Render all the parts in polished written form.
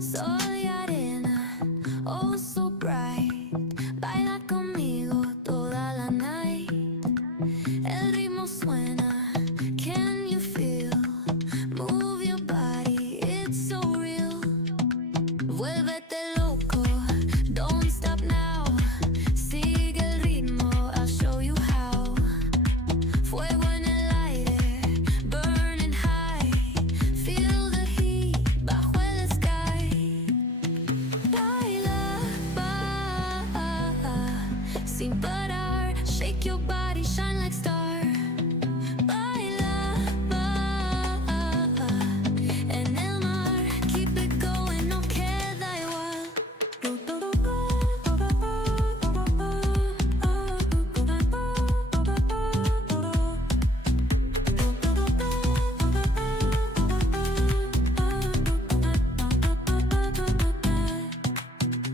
Soy arena, oh so bright. Baila conmigo toda la night. El ritmo suena, can you feel? Move your body, it's so real. Vuélvete loco, don't stop now. Sigue el ritmo, I'll show you how. Fuego en el aire, burning high. Feel the heat bajo el sky. Baila, sin parar. Shake your body, shine like star. Baila, en el mar. Keep it going, no queda igual.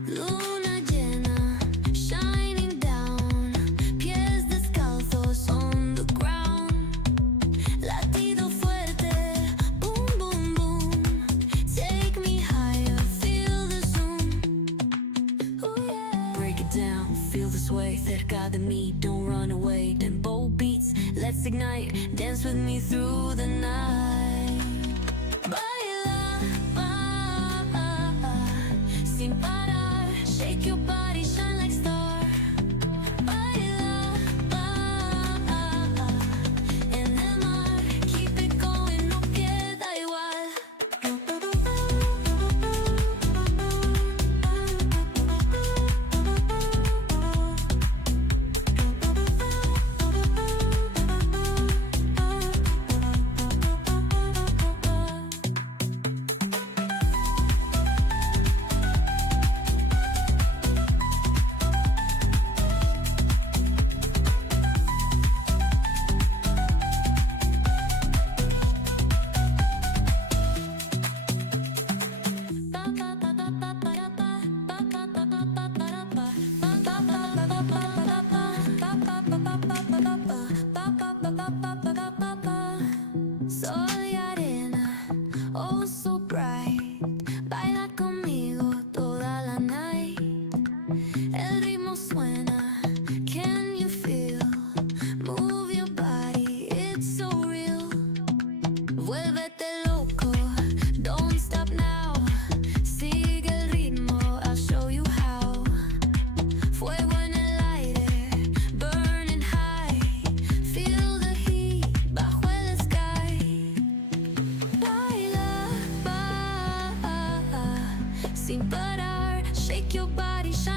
Luna llena, shining down. Pies descalzos on the ground. Latido fuerte, boom, boom, boom. Take me higher, feel the zoom. Ooh, yeah. Break it down, feel the sway. Cerca de mí, don't run away. Tempo beats, let's ignite. Dance with me through the night. Baila, sin parar. Shake your body, shine like star. Baila, en el mar. Keep it going, no queda igual. Soy arena, oh so bright. Baila conmigo toda la night. El ritmo suena, can you feel? Move your body, it's so real. Vuélvete loco, don't stop now. Sigue el ritmo, I'll show you how. Fuego en el aire, burning high. Feel the heat bajo el sky. Baila, sin parar. Shake your body, shine